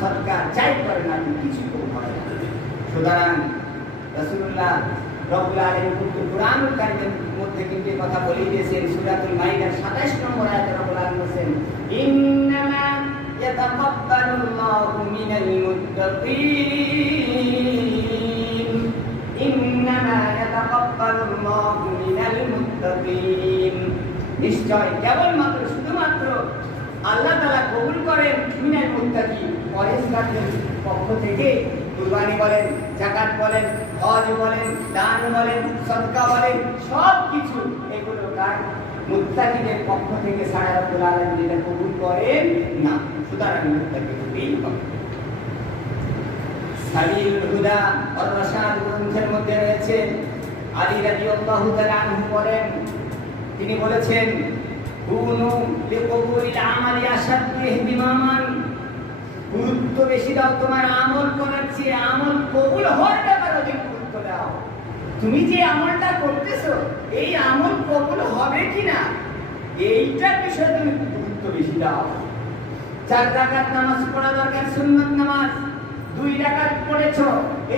সদকা যাই করেন আপনি কিছু কবুল হয় না। সুতরাং রাসূলুল্লাহ রব্বুল আলামিন কুরআনুল কারীমের মধ্যে কিন্তু এই কথা বলে দিয়েছেন। সূরাতুল মাইদার ২৭ নম্বর আয়াতে রব্বুল আলামিন বলেন, ইন্নামা ইয়াতাকাব্বালুল্লাহু মিনাল মুত্তাকিন, ইন্নামা ইয়াতাকাব্বালুল্লাহু মিনাল মুত্তাকিন। নিশ্চয় কেবলমাত্র শুধুমাত্র আল্লাহ তাআলা কবুল করেন মিনাল মুত্তাকিন, পরহেজগারদের পক্ষ থেকে। কুরবানি বলেন, যাকাত বলেন, হজ বলেন, দান বলেন, সদকা বলেন, সব কিছু এগুলো কার? মুত্তাকিদের পক্ষ থেকে ছাড়া রব্বুল আলামিন এটা কবুল করেন না। সুতরাং মুত্তাকিনই হবে। সাবিলুল হুদা ওয়ার রাশাদ গ্রন্থের মধ্যে রয়েছে, আলী রাদিয়াল্লাহু তাআলা আনহু বলেন, তিনি বলেছেন, কুনু লিকবুলিল আমালি আশাদ্দু ইহতিমামান, গুরুত্ব বেশি দাও তোমার আমল করার চেয়ে আমল কবুল হওয়ার ব্যাপারে অধিক গুরুত্ব দাও। তুমি যে আমলটা করতেছো এই আমল কবুল হবে কিনা এইটার বিষয়ে তুমি গুরুত্ব বেশি দাও। ৪ রাকাত নামাজ পড়া দরকার, সুন্নাত নামাজ। 2 রাকাত পড়েছো,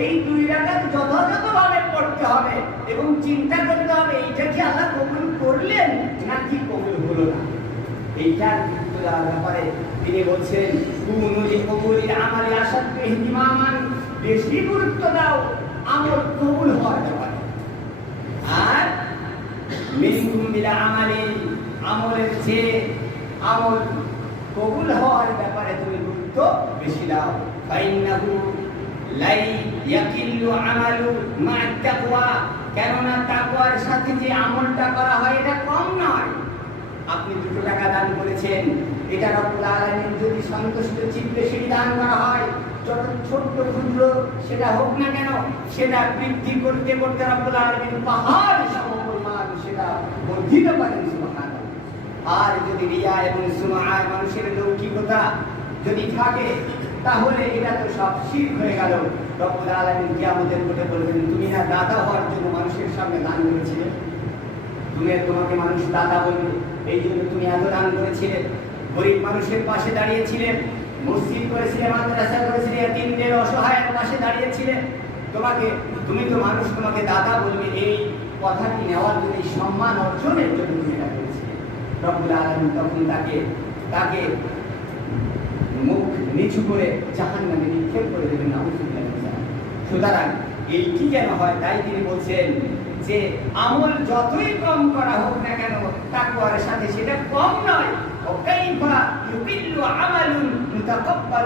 এই 2 রাকাত যথাযথভাবে পড়তে হবে এবং চিন্তা করতে হবে এইটা কি আল্লাহ কবুল করলেন নাকি কবুল হলো না। এইটার গুরুত্ব দেওয়ার ব্যাপারে তিনি বলছেন, কুনু লিকবুলিল আমালি আশাদ্দু ইহতিমামান, বেশি গুরুত্ব দাও আমল কবুল হওয়ার ব্যাপারে। আর মিনকুম বিল আমালি, আমলের চেয়ে আমল কবুল হওয়ার ব্যাপারে তুমি গুরুত্ব বেশি দাও। ফাইন্নাহু লাই ইয়াকিল্লু আমালু মা তাকওয়া, কেননা তাকওয়ার সাথে যে আমলটা করা হয় এটা কম নয়। আপনি 2 টাকা দান করেছেন, এটা রব্বুল আলামিন যদি সন্তুষ্ট চিত্তে সেটা দান করা হয়, যত ছোট্ট ক্ষুদ্র সেটা হোক না কেন, সেটা বৃদ্ধি করতে করতে রব্বুল আলামিন পাহাড় সমপরিমাণ সেটা বর্ধিত করেন। সুবহানাল্লাহ। আর যদি রিয়া এবং সুমআ, মানুষের লৌকিকতা যদি থাকে তাহলে এটা তো সব শিরক হয়ে গেল। রব্বুল আলামিন কিয়ামতের কোঠে বলবেন, তুমি না দাতা হওয়ার জন্য মানুষের সামনে দান করেছিলে, তোমাকে মানুষ দাতা বলবে, এই জন্য তুমি এত দান করেছিলে, গরিব মানুষের পাশে দাঁড়িয়েছিলেন, মসজিদ করেছিলে, মাদ্রাসা করেছিলে, এতিমদের অসহায়ের পাশে দাঁড়িয়েছিলেন, তুমি তো মানুষ তোমাকে দাতা বলবে। এই কথাটি নেওয়ার জন্য, সম্মান অর্জনের জন্য তুমি এটা করেছিলে। রব্বুল আলামিন তখন তাকে মুখ নিচু করে জাহান্নামে নিক্ষেপ করে দেবেন। নাউযুবিল্লাহ। সুতরাং এইটি যেন হয় তাই তিনি বলছেন যে আমল যতই কম করা হোক না কেন তাকওয়ার সাথে সেটা কম নয়। ওয়াকাইফা ইউকিল্লু আমালুন মুতাকাব্বাল